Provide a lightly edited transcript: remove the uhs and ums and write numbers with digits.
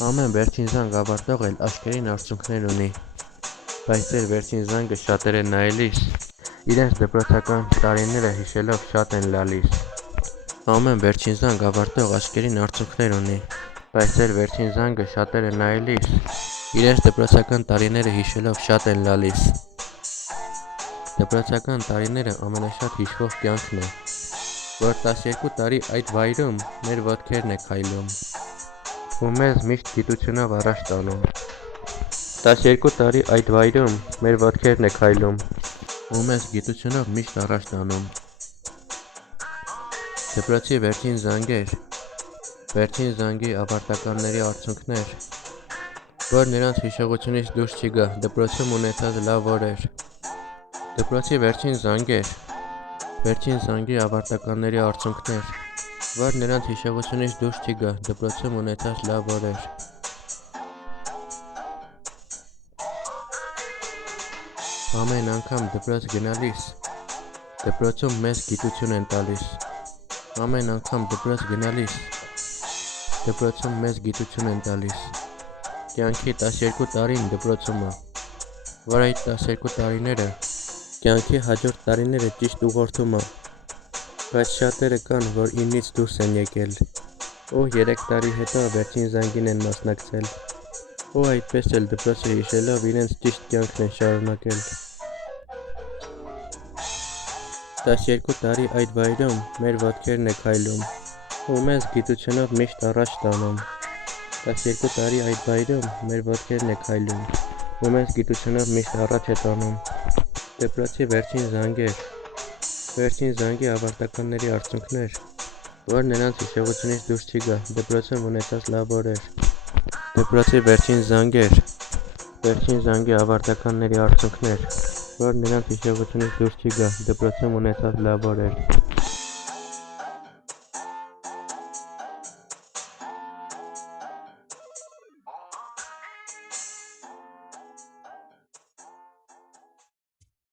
Ամեն վերջին զանգ ավարտող էլ աչքերին արցունքներ ունի, բայց ձեր վերջին զանգը շատերը նայելիս, իրենց դպրոցական տարիները հիշելով շատ են լալիս։ Ամեն վերջին զանգ ավարտող աչքերին արցունքներ ունի, բայց ձեր վերջին զանգը շատերը նայելիս, իրենց դպրոցական տարիները հիշելով շատ են լալիս։ Դպրոցական տարիները ամենաշատ հիշվող կյանքն է, որ 12 տարի այդ վայրում մեր ոտքերն է քայլում, ու մեզ միշտ գիտությունով առաջ տանում։ 12 տարի այդ վայրում մեր ոտքերն է քայլում, ու մեզ գիտությունով միշտ առաջ տանում։ Դպրոցի վերջին զանգեր, վերջին զանգի ավարտականների արցունքներ, որ նրանց հիշողությունից դուրս չի գա դպրոցում ունեցած լավ օրեր։ Դպրոցի վերջին զանգեր, վերջին զանգի ավարտականների արցունքներ, որ նրանց հիշողությունից դուրս չի գա դպրոցում ունեցած լավ օրեր։ Ամեն անգամ դպրոց գնալիս, դպրոցում մեզ գիտություն են տալիս։ Ամեն անգամ դպրոց գնալիս, դպրոցում մեզ գիտություն են տալիս։ Կյանքի 12 տարին դպրոցում է, որ այդ 12 տարիները կյանքի հաջորդ տարիները ճիշտ ուղղորդում է, բայց շատերը կան, որ 9-ից դուրս են եկել, ու 3 տարի հետո վերջին զանգին են մասնակցել, ու այդպես էլ դպրոցը հիշելով իրենց ճիշտ կյանքն են շարունակել։ 12 տարի այդ վայրում մեր ոտքերն է քայլում, ու մեզ գիտությունով միշտ առաջ տանում։ 12 տարի այդ վայրում մեր ոտքերն է քայլում, ու մեզ գիտությունով միշտ առաջ է տանում։ Դպրոցի վերջին զանգեր, վերջին զանգի ավարտականների արցունքներ, որ նրանց հիշողությունից դուրս չի գա դպրոցում ունեցած լավ օրեր։ Դպրոցի վերջին զանգեր, վերջին զանգի ավարտականների արցունքներ, որ նրանց հիշողությունից դուրս չի գա դպրոցում ունեցած լավ օրեր։